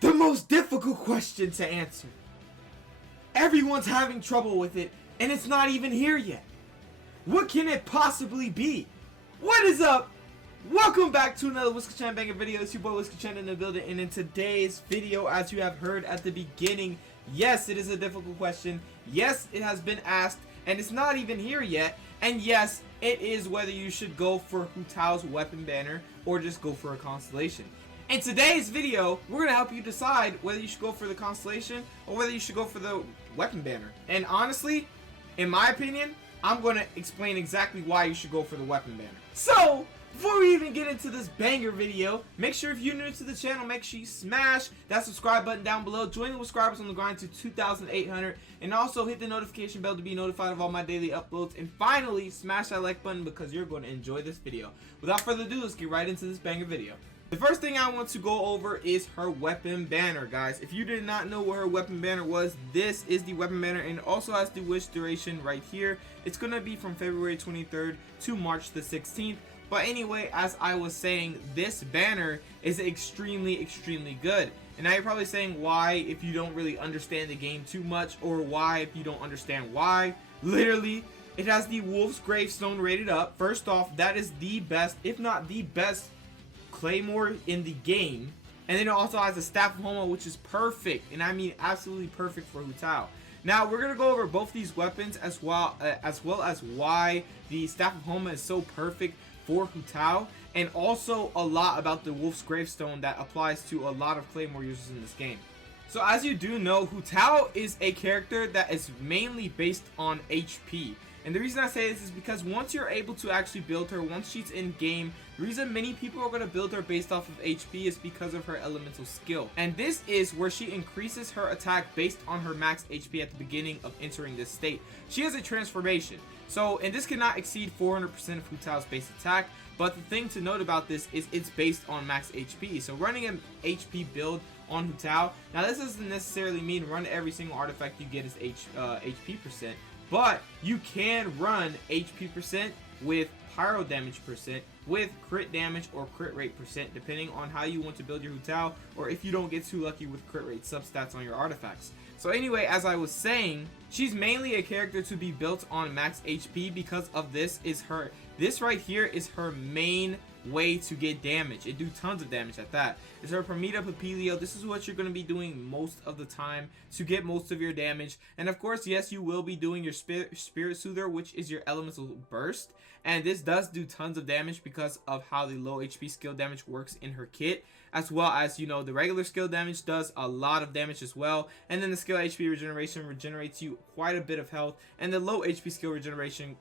The most difficult question to answer. Everyone's having trouble with it, and it's not even here yet. What can it possibly be? What is up? Welcome back to another Wolfsgravestone banger video. It's your boy Wolfsgravestone in the building, and in today's video, as you have heard at the beginning, yes, it is a difficult question. Yes, it has been asked, and it's not even here yet. And yes, it is whether you should go for Hu Tao's weapon banner or just go for a constellation. In today's video, we're going to help you decide whether you should go for the constellation or whether you should go for the weapon banner. And honestly, in my opinion, I'm going to explain exactly why you should go for the weapon banner. So, before we even get into this banger video, make sure if you're new to the channel, make sure you smash that subscribe button down below. Join the subscribers on the grind to 2,800, and also hit the notification bell to be notified of all my daily uploads. And finally, smash that like button because you're going to enjoy this video. Without further ado, let's get right into this banger video. The first thing I want to go over is her weapon banner, guys. If you did not know what her weapon banner was, this is the weapon banner, and it also has the wish duration right here. It's going to be from February 23rd to March the 16th. But anyway, as I was saying, this banner is extremely good. And now you're probably saying why if you don't really understand the game too much, or why if you don't understand why. Literally, it has the Wolfsgravestone rated up. First off, that is the best, if not the best, claymore in the game. And then it also has a staff of homa, which is perfect, and I mean absolutely perfect for Hu Tao. Now we're gonna go over both these weapons as well as why the staff of homa is so perfect for Hu Tao, and also a lot about the Wolfsgravestone that applies to a lot of claymore users in this game. So as you do know, Hu Tao is a character that is mainly based on HP. And the reason I say this is because once you're able to actually build her, once she's in game, the reason many people are going to build her based off of HP is because of her elemental skill. And this is where she increases her attack based on her max HP at the beginning of entering this state. She has a transformation. So, and this cannot exceed 400% of Hu Tao's base attack. But the thing to note about this is it's based on max HP. So running an HP build on Hu Tao, now this doesn't necessarily mean run every single artifact you get as HP percent. But you can run HP percent with pyro damage percent, with crit damage or crit rate percent, depending on how you want to build your Hu Tao, or if you don't get too lucky with crit rate substats on your artifacts. So anyway, as I was saying, she's mainly a character to be built on max HP because of this right here is her main way to get damage. It do tons of damage at that. It's her Prometa Papilio. This is what you're going to be doing most of the time to get most of your damage. And of course, yes, you will be doing your Spirit Soother, which is your elemental burst. And this does do tons of damage because of how the low HP skill damage works in her kit. As well as, you know, the regular skill damage does a lot of damage as well. And then the skill HP regeneration regenerates you quite a bit of health. And the low HP skill regeneration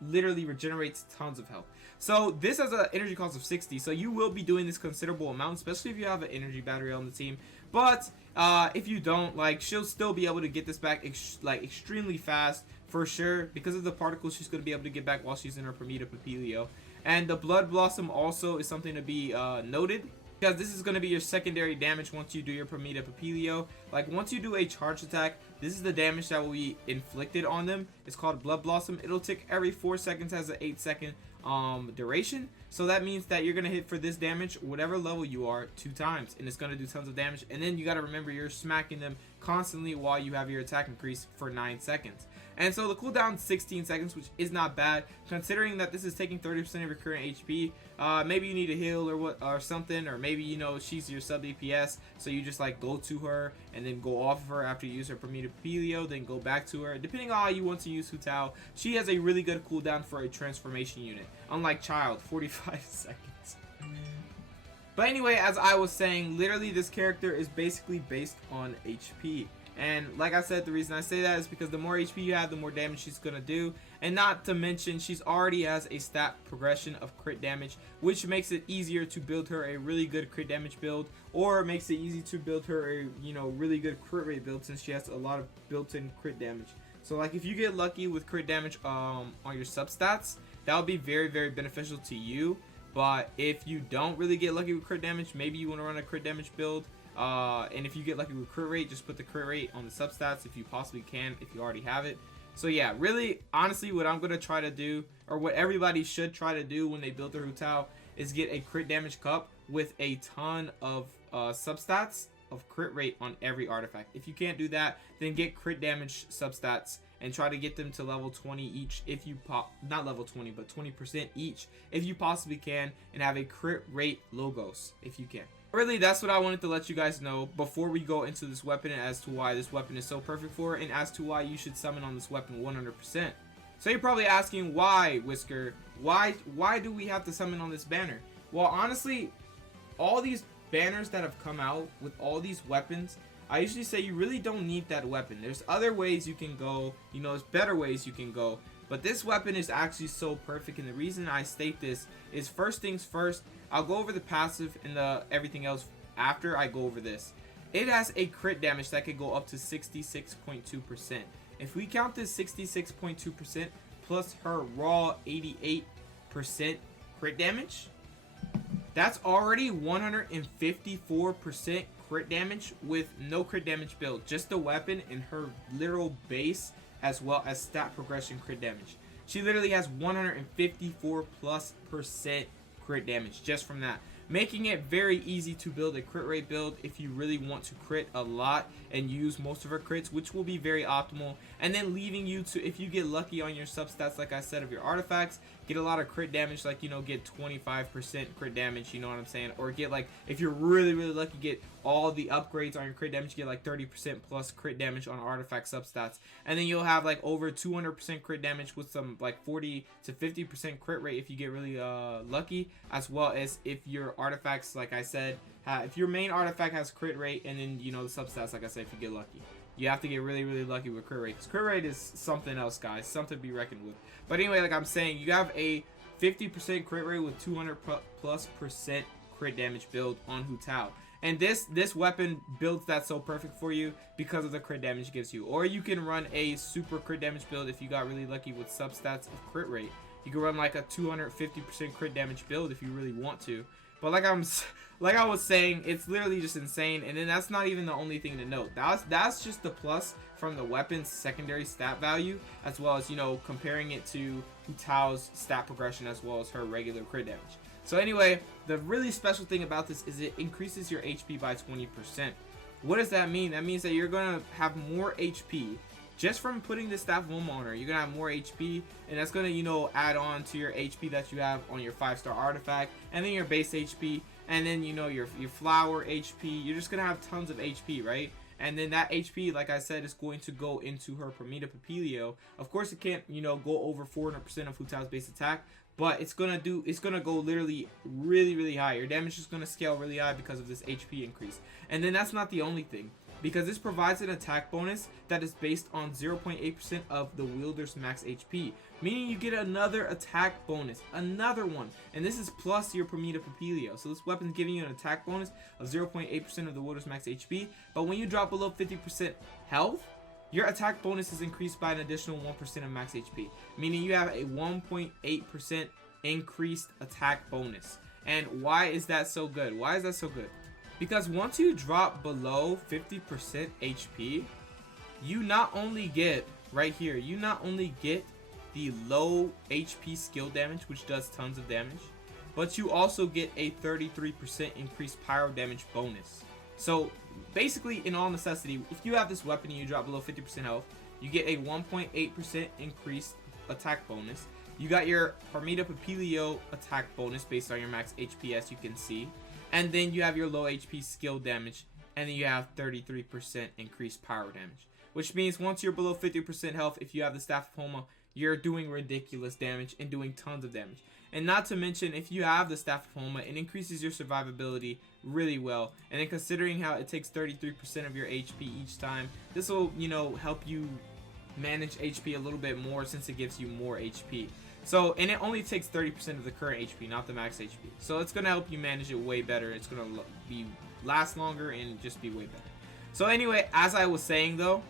literally regenerates tons of health. So this has an energy cost of 60, so you will be doing this considerable amount, especially if you have an energy battery on the team. But if you don't, like, she'll still be able to get this back extremely fast for sure. Because of the particles she's going to be able to get back while she's in her Prometa Papilio. And the Blood Blossom also is something to be noted, because this is going to be your secondary damage once you do your Prometa Papilio. Like, once you do a charge attack, this is the damage that will be inflicted on them. It's called Blood Blossom. It'll tick every 4 seconds, has an 8-second duration. So that means that you're going to hit for this damage, whatever level you are, 2 times. And it's going to do tons of damage. And then you got to remember you're smacking them constantly while you have your attack increase for 9 seconds. And so the cooldown is 16 seconds, which is not bad, considering that this is taking 30% of your current HP. Maybe you need a heal or something, or maybe, you know, she's your sub DPS, so you just like go to her and then go off of her after you use her Prometa Papilio, then go back to her. Depending on how you want to use Hu Tao, she has a really good cooldown for a transformation unit, unlike Child, 45 seconds. But anyway, as I was saying, literally this character is basically based on HP. And like I said, the reason I say that is because the more HP you have, the more damage she's going to do. And not to mention, she's already has a stat progression of crit damage, which makes it easier to build her a really good crit damage build, or makes it easy to build her a, you know, really good crit rate build, since she has a lot of built-in crit damage. So like if you get lucky with crit damage on your substats, that would be very beneficial to you. But if you don't really get lucky with crit damage, maybe you want to run a crit damage build. And if you get lucky with crit rate, just put the crit rate on the substats if you possibly can, if you already have it. So yeah, really, honestly, what I'm going to try to do, or what everybody should try to do when they build their Hu Tao, is get a crit damage cup with a ton of substats of crit rate on every artifact. If you can't do that, then get crit damage substats and try to get them to level 20 each if you not level 20, but 20% each if you possibly can, and have a crit rate logos if you can. Really, that's what I wanted to let you guys know before we go into this weapon, and as to why this weapon is so perfect for it, and as to why you should summon on this weapon 100%. So you're probably asking, why, Whisker? Why do we have to summon on this banner? Well, honestly, all these banners that have come out with all these weapons, I usually say you really don't need that weapon. There's other ways you can go, you know, there's better ways you can go, but this weapon is actually so perfect. And the reason I state this is, first things first, I'll go over the passive and the everything else after I go over this. It has a crit damage that could go up to 66.2%. If we count this 66.2% plus her raw 88% crit damage, that's already 154% crit damage with no crit damage build. Just the weapon and her literal base, as well as stat progression crit damage. She literally has 154+% crit damage just from that, making it very easy to build a crit rate build if you really want to crit a lot and use most of her crits, which will be very optimal, and then leaving you to, if you get lucky on your substats, like I said, of your artifacts, get a lot of crit damage, like, you know, get 25% crit damage, you know what I'm saying, or get, like, if you're really lucky, get all the upgrades on your crit damage, get like 30% plus crit damage on artifact substats, and then you'll have like over 200% crit damage with some like 40 to 50% crit rate if you get really lucky, as well as if your artifacts, like I said, if your main artifact has crit rate, and then, you know, the substats, like I said, if you get lucky. You have to get really lucky with crit rate, because crit rate is something else, guys, something to be reckoned with. But anyway, like I'm saying, you have a 50% crit rate with 200+% crit damage build on Hu Tao. And this weapon builds that so perfect for you because of the crit damage it gives you. Or you can run a super crit damage build if you got really lucky with substats of crit rate. You can run like a 250% crit damage build if you really want to. But like I was saying, it's literally just insane. And then that's not even the only thing to note. That's just the plus from the weapon's secondary stat value, as well as, you know, comparing it to Hu Tao's stat progression as well as her regular crit damage. So anyway, the really special thing about this is it increases your HP by 20%. What does that mean? That means that you're going to have more HP just from putting the Staff of Homa on her. You're going to have more HP, and that's going to, you know, add on to your HP that you have on your 5-star artifact, and then your base HP, and then, you know, your flower HP. You're just going to have tons of HP, right? And then that HP, like I said, is going to go into her Promita Papilio. Of course, it can't, you know, go over 400% of Hu Tao's base attack, but it's gonna go literally really high. Your damage is gonna scale really high because of this HP increase. And then that's not the only thing, because this provides an attack bonus that is based on 0.8% of the wielder's max HP, meaning you get another attack bonus, another one, and this is plus your Promita Papilio. So this weapon's giving you an attack bonus of 0.8% of the wielder's max HP, but when you drop below 50% health, your attack bonus is increased by an additional 1% of max HP, meaning you have a 1.8% increased attack bonus. And why is that so good? Why is that so good? Because once you drop below 50% HP, you not only get, right here, you not only get the low HP skill damage, which does tons of damage, but you also get a 33% increased pyro damage bonus. So basically, in all necessity, if you have this weapon and you drop below 50% health, you get a 1.8% increased attack bonus. You got your Promita Papilio attack bonus based on your max HP, as you can see. And then you have your low HP skill damage, and then you have 33% increased pyro damage. Which means once you're below 50% health, if you have the Staff of Homa, you're doing ridiculous damage and doing tons of damage. And not to mention, if you have the Staff of Homa, it increases your survivability really well. And then considering how it takes 33% of your HP each time, this will, you know, help you manage HP a little bit more, since it gives you more HP. So, and it only takes 30% of the current HP, not the max HP. So it's going to help you manage it way better. It's going to last longer and just be way better. So anyway, as I was saying though,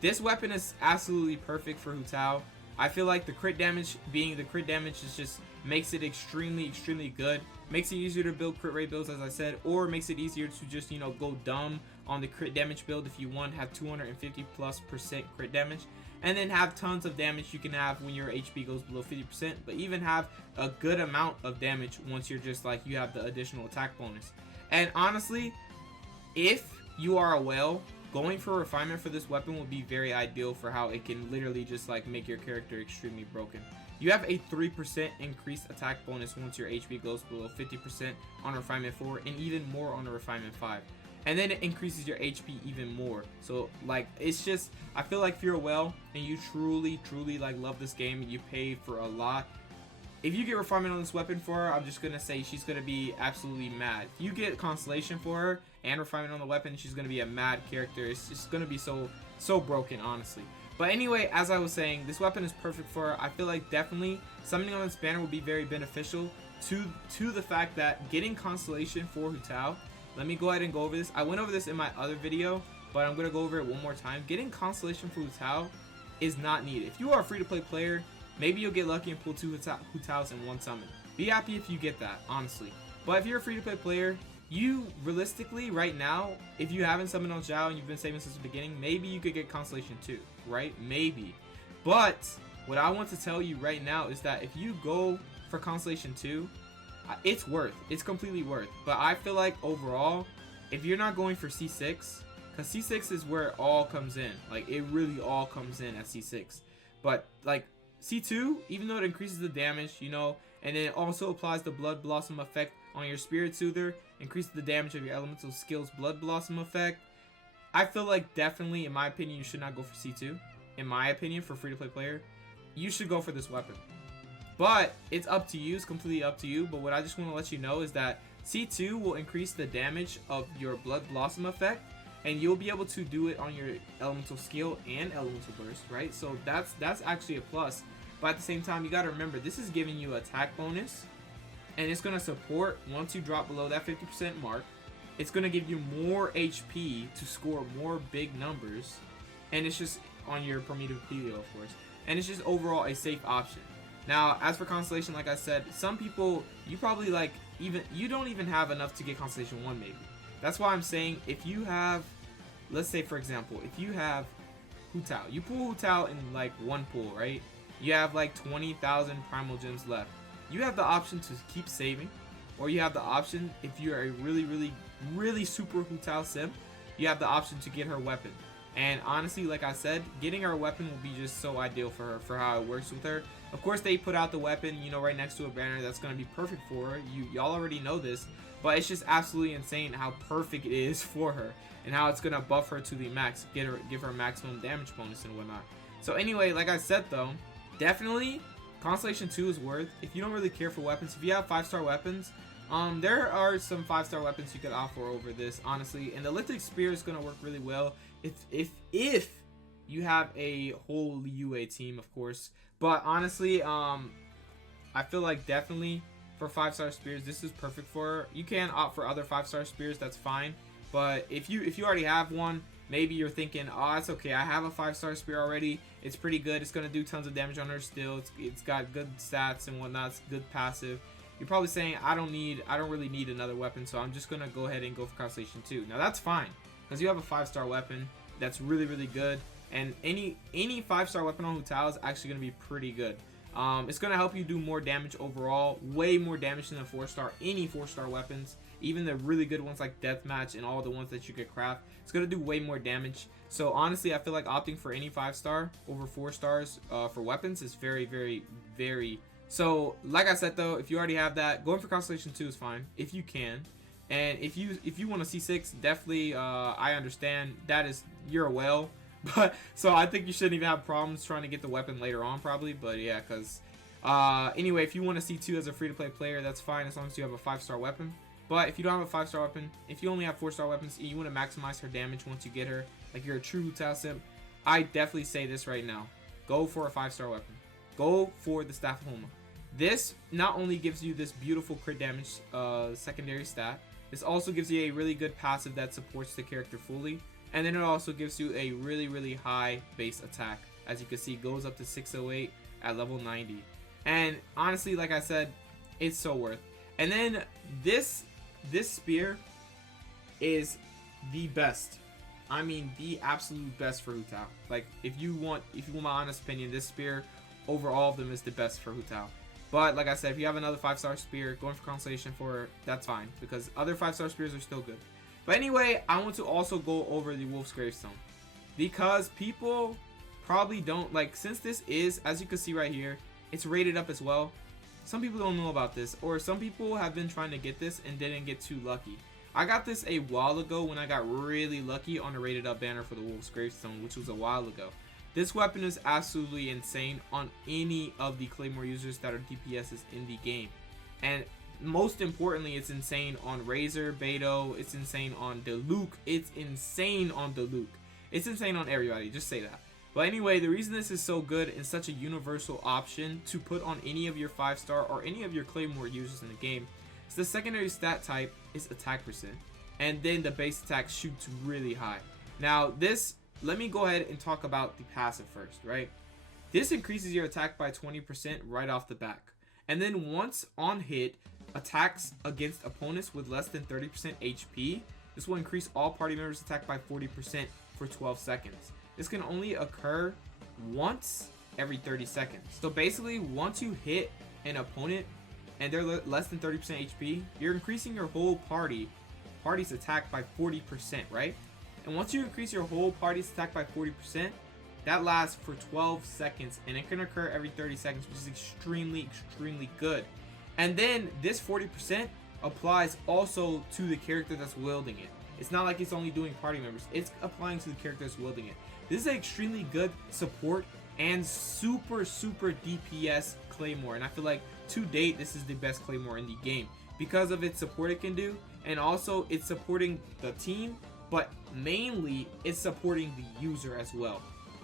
this weapon is absolutely perfect for Hu Tao. I feel like the crit damage being the crit damage is just makes it extremely good. Makes it easier to build crit rate builds, as I said, or makes it easier to just, you know, go dumb on the crit damage build if you want, have 250+% crit damage, and then have tons of damage you can have when your HP goes below 50%, but even have a good amount of damage once you're just like, you have the additional attack bonus. And honestly, if you are a whale, going for refinement for this weapon will be very ideal for how it can literally just like make your character extremely broken. You have a 3% increased attack bonus once your HP goes below 50% on refinement 4 and even more on a refinement 5. And then it increases your HP even more. So like, it's just, I feel like if you're a whale and you truly like love this game and you pay for a lot, if you get refinement on this weapon for her, I'm just gonna say she's gonna be absolutely mad. If you get constellation for her and refinement on the weapon, she's gonna be a mad character. It's just gonna be so broken, honestly. But anyway, as I was saying, this weapon is perfect for her. I feel like definitely summoning on this banner will be very beneficial to the fact that getting constellation for Hu Tao. Let me go ahead and go over this. I went over this in my other video, but I'm gonna go over it one more time. Getting constellation for Hu Tao is not needed. If you are a free-to-play player, maybe you'll get lucky and pull 2 Hu Taos in one summon. Be happy if you get that, honestly. But if you're a free-to-play player, you realistically right now, if you haven't summoned on Zhao and you've been saving since the beginning, maybe you could get constellation 2, right? Maybe. But what I want to tell you right now is that if you go for constellation 2, it's worth. It's completely worth. But I feel like overall, if you're not going for C6, because C6 is where it all comes in. Like, it really all comes in at C6. But like C2, even though it increases the damage, you know, and then it also applies the Blood Blossom effect on your Spirit Soother, increases the damage of your Elemental Skills Blood Blossom effect. I feel like definitely, in my opinion, you should not go for C2. In my opinion, for free-to-play player, you should go for this weapon. But it's up to you. It's completely up to you. But what I just want to let you know is that C2 will increase the damage of your Blood Blossom effect, and you'll be able to do it on your Elemental Skill and Elemental Burst, right? So that's actually a plus. But at the same time, you got to remember, this is giving you attack bonus, and it's going to support, once you drop below that 50% mark, it's going to give you more HP to score more big numbers, and it's just on your Prometheus, of course, and it's just overall a safe option. Now, as for constellation, like I said, some people, you probably like, you don't even have enough to get constellation 1 maybe. That's why I'm saying, if you have, let's say for example, if you have Hu Tao, you pull Hu Tao in like one pull, right? You have like 20,000 primal gems left. You have the option to keep saving, or you have the option, if you're a really super Hu Tao simp, you have the option to get her weapon. And honestly, like I said, getting her weapon will be just so ideal for her, for how it works with her. Of course, they put out the weapon, you know, right next to a banner that's going to be perfect for her. Y'all already know this, but it's just absolutely insane how perfect it is for her and how it's going to buff her to the max, give her maximum damage bonus and whatnot. So anyway, like I said though, definitely Constellation 2 is worth. If you don't really care for weapons, if you have 5-star weapons, there are some 5-star weapons you could opt for over this, honestly. And the Lithic Spear is going to work really well if you have a whole UA team, of course. But honestly, I feel like definitely for 5-star spears, this is perfect for her. You can opt for other 5-star spears, that's fine. But if you already have one, maybe you're thinking, oh, it's okay, I have a 5-star spear already. It's pretty good. It's gonna do tons of damage on her still. It's got good stats and whatnot. It's good passive. You're probably saying, I don't really need another weapon, so I'm just gonna go ahead and go for Constellation 2. Now that's fine, because you have a 5-star weapon that's really good, and any 5-star weapon on Hu Tao is actually gonna be pretty good. It's gonna help you do more damage overall, way more damage than a 4-star, any 4-star weapons, even the really good ones like Deathmatch and all the ones that you could craft. It's gonna do way more damage. So honestly, I feel like opting for any 5-star over 4 stars for weapons is very. So like I said though, if you already have that, going for Constellation 2 is fine if you can. And if you want a C6, definitely I understand that is, you're a whale. But so I think you shouldn't even have problems trying to get the weapon later on probably. But yeah, because anyway, if you want a C2 as a free-to-play player, that's fine as long as you have a 5-star weapon. But if you don't have a 5-star weapon, if you only have 4-star weapons, you want to maximize her damage once you get her, like you're a true Hu Tao simp, I definitely say this right now. Go for a 5-star weapon. Go for the Staff of Homa. This not only gives you this beautiful crit damage secondary stat, this also gives you a really good passive that supports the character fully. And then it also gives you a really high base attack. As you can see, goes up to 608 at level 90. And honestly, like I said, it's so worth. And then this spear is the best. I mean, the absolute best for Hu Tao. Like, if you want my honest opinion, this spear over all of them is the best for Hu Tao. But like I said, if you have another 5-star spear, going for Constellation 4, that's fine, because other 5-star spears are still good. But anyway, I want to also go over the Wolfsgravestone, because people probably don't, like, since this is, as you can see right here, it's rated up as well. Some people don't know about this, or some people have been trying to get this and didn't get too lucky. I got this a while ago when I got really lucky on a rated up banner for the Wolfsgravestone, which was a while ago. This weapon is absolutely insane on any of the Claymore users that are DPSs in the game. And most importantly, it's insane on Razor, Beto, it's insane on Diluc, it's insane on Diluc. It's insane on everybody, just say that. But anyway, the reason this is so good and such a universal option to put on any of your 5-star or any of your Claymore users in the game is the secondary stat type is attack percent. And then the base attack shoots really high. Now this, let me go ahead and talk about the passive first, right? This increases your attack by 20% right off the bat. And then once on hit, attacks against opponents with less than 30% HP. This will increase all party members' attack by 40% for 12 seconds. This can only occur once every 30 seconds. So basically, once you hit an opponent and they're less than 30% HP, you're increasing your whole party's attack by 40%, right? And once you increase your whole party's attack by 40%, that lasts for 12 seconds, and it can occur every 30 seconds, which is extremely good. And then this 40% applies also to the character that's wielding it. It's not like it's only doing party members, it's applying to the character that's wielding it. This is an extremely good support and super DPS Claymore, and I feel like to date this is the best Claymore in the game because of its support it can do, and also it's supporting the team, but mainly it's supporting the user as well.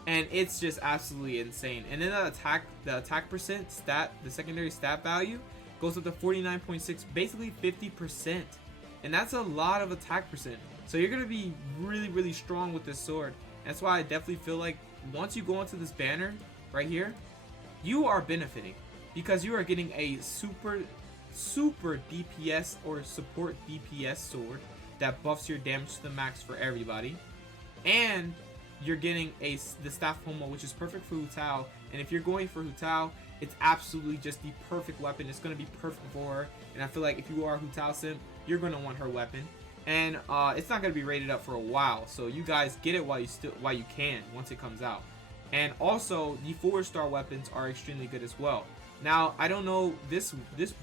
And it's just absolutely insane. And then the attack percent stat, the secondary stat value goes up to 49.6, basically 50%. And that's a lot of attack percent. So you're going to be really strong with this sword. That's why I definitely feel like once you go into this banner right here, you are benefiting because you are getting a super DPS or support DPS sword that buffs your damage to the max for everybody. And you're getting the staff homa, which is perfect for Hu Tao. And if you're going for Hu Tao, it's absolutely just the perfect weapon. It's going to be perfect for her. And I feel like if you are a Hu Tao simp, you're going to want her weapon. And it's not going to be rated up for a while, so you guys get it while you can once it comes out. And also the 4-star weapons are extremely good as well. Now I don't know, this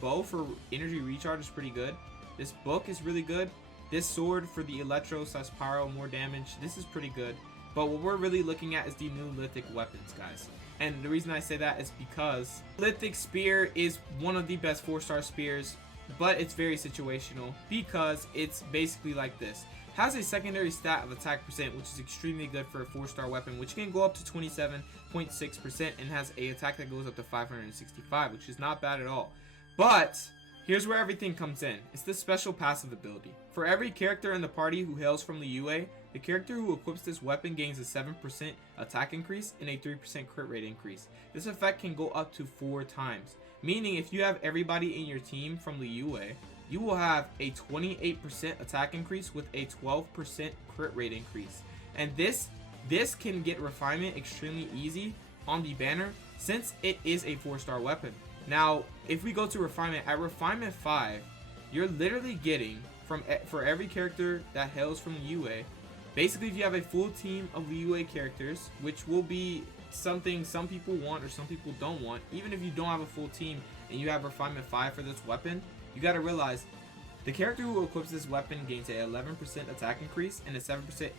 bow for energy recharge is pretty good. This book is really good. This sword for the electro / pyro, more damage, this is pretty good. But what we're really looking at is the new Lithic weapons, guys. And the reason I say that is because Lithic spear is one of the best 4-star spears, but it's very situational because it's basically like this. Has a secondary stat of attack percent, which is extremely good for a 4-star weapon, which can go up to 27.6%, and has a attack that goes up to 565, which is not bad at all. But here's where everything comes in. It's the special passive ability. For every character in the party who hails from the UA, the character who equips this weapon gains a 7% attack increase and a 3% crit rate increase. This effect can go up to 4 times. Meaning if you have everybody in your team from the UA, you will have a 28% attack increase with a 12% crit rate increase. And this can get refinement extremely easy on the banner since it is a 4-star weapon. Now, if we go to refinement, at refinement 5, you're literally getting for every character that hails from the UA, basically if you have a full team of the UA characters, which will be something some people want or some people don't want, even if you don't have a full team and you have refinement 5 for this weapon, you got to realize the character who equips this weapon gains a 11% attack increase and a 7%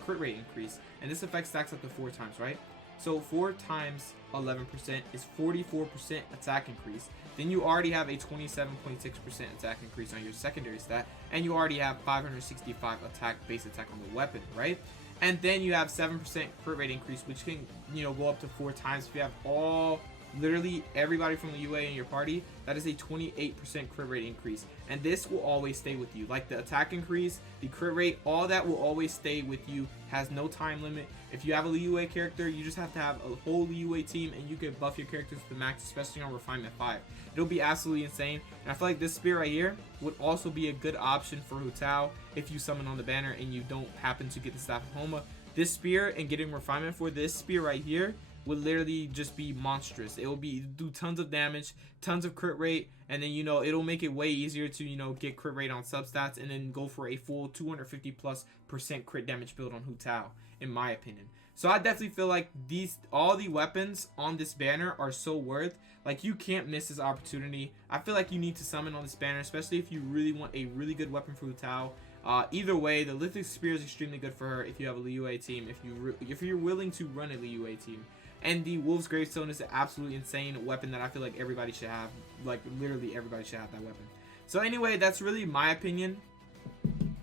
crit rate increase, and this effect stacks up to 4 times, right? So 4 times 11% is 44% attack increase. Then you already have a 27.6% attack increase on your secondary stat, and you already have 565 base attack on the weapon, right? And then you have 7% crit rate increase, which can, go up to 4 times if you have literally everybody from the UA in your party. That is a 28% crit rate increase, and this will always stay with you. Like the attack increase, the crit rate, all that will always stay with you, has no time limit. If you have a UA character, you just have to have a whole UA team and you can buff your characters to the max, especially on refinement 5. It'll be absolutely insane, and I feel like this spear right here would also be a good option for Hu Tao if you summon on the banner and you don't happen to get the staff of Homa. This spear and getting refinement for this spear right here would literally just be monstrous. It will do tons of damage, tons of crit rate, and then, you know, it'll make it way easier to, you know, get crit rate on substats and then go for a full 250+% crit damage build on Hu Tao, in my opinion. So I definitely feel like all the weapons on this banner are so worth. Like, you can't miss this opportunity. I feel like you need to summon on this banner, especially if you really want a really good weapon for Hu Tao. Either way, the Lithic Spear is extremely good for her if you have a Liyue team, if you're willing to run a Liyue team. And the Wolfsgravestone is an absolutely insane weapon that I feel like everybody should have. Like, literally everybody should have that weapon. So anyway, that's really my opinion.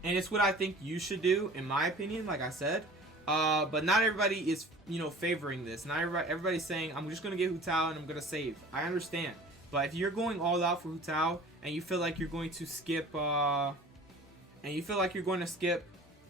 And it's what I think you should do, in my opinion, like I said. But not everybody is, you know, favoring this. Not everybody's saying, I'm just going to get Hu Tao and I'm going to save. I understand. But if you're going all out for Hu Tao and you feel like you're going to skip,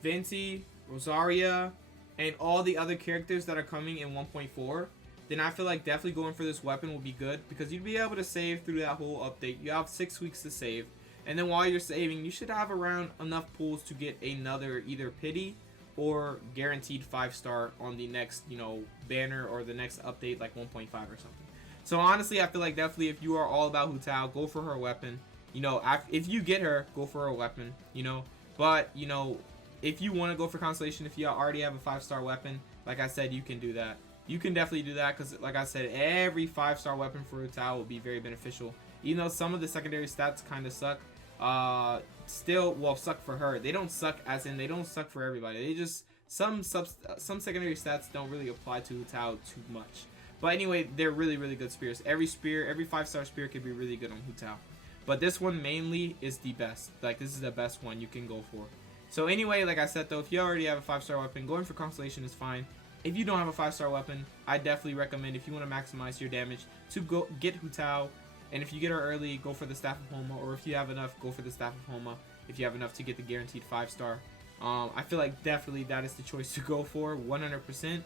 Venti, Rosaria, and all the other characters that are coming in 1.4, then I feel like definitely going for this weapon will be good, because you'd be able to save through that whole update. You have 6 weeks to save, and then while you're saving, you should have around enough pulls to get another either pity or guaranteed 5-star on the next, you know, banner or the next update, like 1.5 or something. So honestly, I feel like definitely if you are all about Hu Tao, go for her weapon. You know, if you get her, go for her weapon, you know. But, you know, if you want to go for Constellation, if you already have a 5-star weapon, like I said, you can do that. You can definitely do that, because like I said, every 5-star weapon for Hu Tao will be very beneficial. Even though some of the secondary stats kind of suck, still, well, suck for her. They don't suck as in they don't suck for everybody. They just, some secondary stats don't really apply to Hu Tao too much. But anyway, they're really, really good spears. Every 5-star spear can be really good on Hu Tao. But this one mainly is the best. Like, this is the best one you can go for. So anyway, like I said though, if you already have a 5-star weapon, going for Constellation is fine. If you don't have a 5-star weapon, I definitely recommend, if you want to maximize your damage, to go get Hu Tao. And if you get her early, go for the Staff of Homa. Or if you have enough, go for the Staff of Homa. If you have enough to get the guaranteed 5-star. I feel like definitely that is the choice to go for, 100%.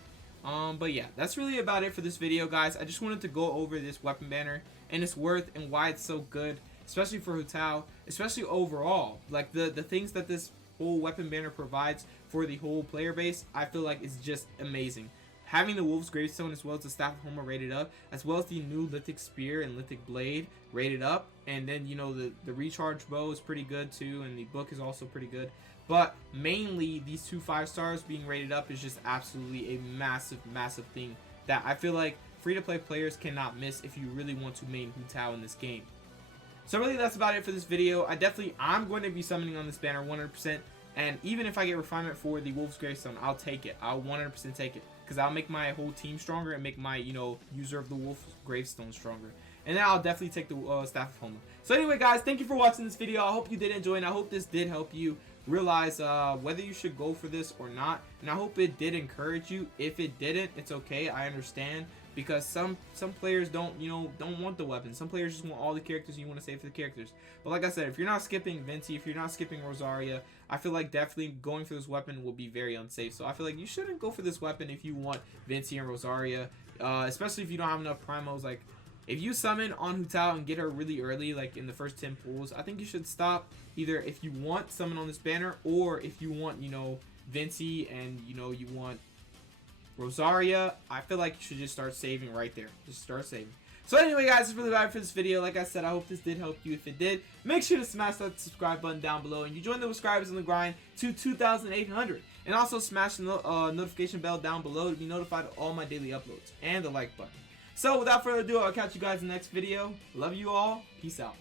But yeah, that's really about it for this video, guys. I just wanted to go over this weapon banner and its worth and why it's so good, especially for Hu Tao, especially overall. Like, the things that this whole weapon banner provides for the whole player base, I feel like is just amazing. Having the Wolfsgravestone as well as the Staff of Homa rated up, as well as the new Lithic Spear and Lithic Blade rated up, and then, you know, the recharge bow is pretty good too, and the book is also pretty good. But mainly these 2 5-stars being rated up is just absolutely a massive, massive thing that I feel like free-to-play players cannot miss if you really want to main Hu Tao in this game. So really, that's about it for this video. I'm going to be summoning on this banner 100%, and even if I get refinement for the Wolfsgravestone, I'll take it. I'll 100% take it, because I'll make my whole team stronger and make my, you know, user of the Wolfsgravestone stronger. And then I'll definitely take the Staff of Homa. So anyway, guys, thank you for watching this video. I hope you did enjoy, and I hope this did help you realize whether you should go for this or not. And I hope it did encourage you. If it didn't, it's okay. I understand, because some players don't want the weapon. Some players just want all the characters, and you want to save for the characters. But like I said, if you're not skipping Venti, if you're not skipping Rosaria, I feel like definitely going for this weapon will be very unsafe. So I feel like you shouldn't go for this weapon if you want Venti and Rosaria, especially if you don't have enough primos. Like, if you summon on Hu Tao and get her really early, like in the first 10 pulls, I think you should stop. Either if you want summon on this banner, or if you want, you know, Venti and, you know, you want Rosaria, I feel like you should just start saving right there. Just start saving. So anyway, guys, that's really about it for this video. Like I said, I hope this did help you. If it did, make sure to smash that subscribe button down below, and you join the subscribers on the grind to 2,800. And also smash the notification bell down below to be notified of all my daily uploads, and the like button. So without further ado, I'll catch you guys in the next video. Love you all. Peace out.